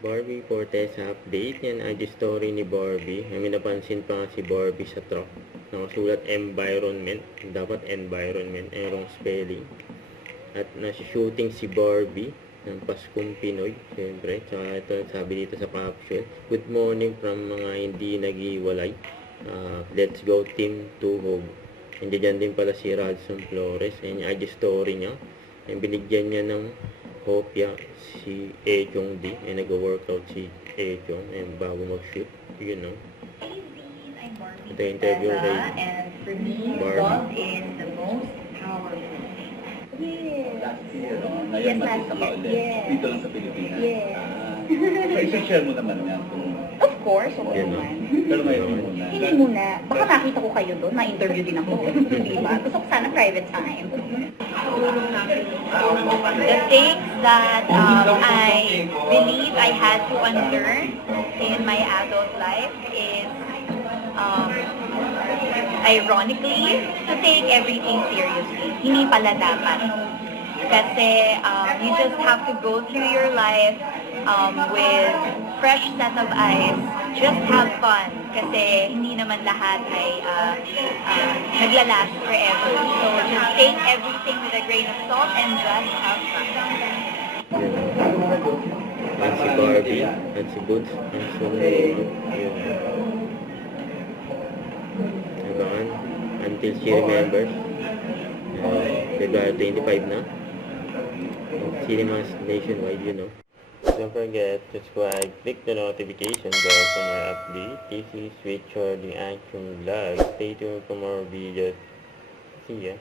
Barbie Fortesa update. Yan ay story ni Barbie. May napansin pa nga si Barbie sa truck. Nakasulat environment. Dapat environment. Erong spelling. At nasi-shooting si Barbie ng Paskong Pinoy. Siyempre. Tsaka ito sabi dito sa caption. Good morning from mga hindi nag-iwalay. Let's go team to home. And dyan din pala si Radson Flores. Yan yung story niya. And binigyan niya ng kopya si Ejong D. And nag-workout si Ejong. And bago mag-shoot. You know. Ito yung interview kay And for me, love is the most powerful. Yes. Last year, no? Yes, Ngayon, last nakita ka year. ulit. Yes. Dito lang sa Pilipinas. Yes. So, i-share mo naman yan kung... Of course, oo Yan, naman. Pero ngayon muna. Hindi muna. Baka nakita ko kayo doon, ma-interview din ako. Di ba? Gusto ko sana private time. The things that I believe I had to unlearn in my adult life is ironically, to take everything seriously. Hindi pala dapat. Kasi you just have to go through your life with fresh set of eyes. Just have fun. Kasi hindi naman lahat ay naglalast forever. So just take everything with a grain of salt and just have fun. Yan si Barbie. At si Boots. Ang sumunod. Yun. Abangan. Until she remembers. February 25 na. Cinemas nationwide, you know. Don't forget to subscribe, click the notification bell for more updates. This is Sweet Charlie Action Vlog. Stay tuned for more videos. See ya.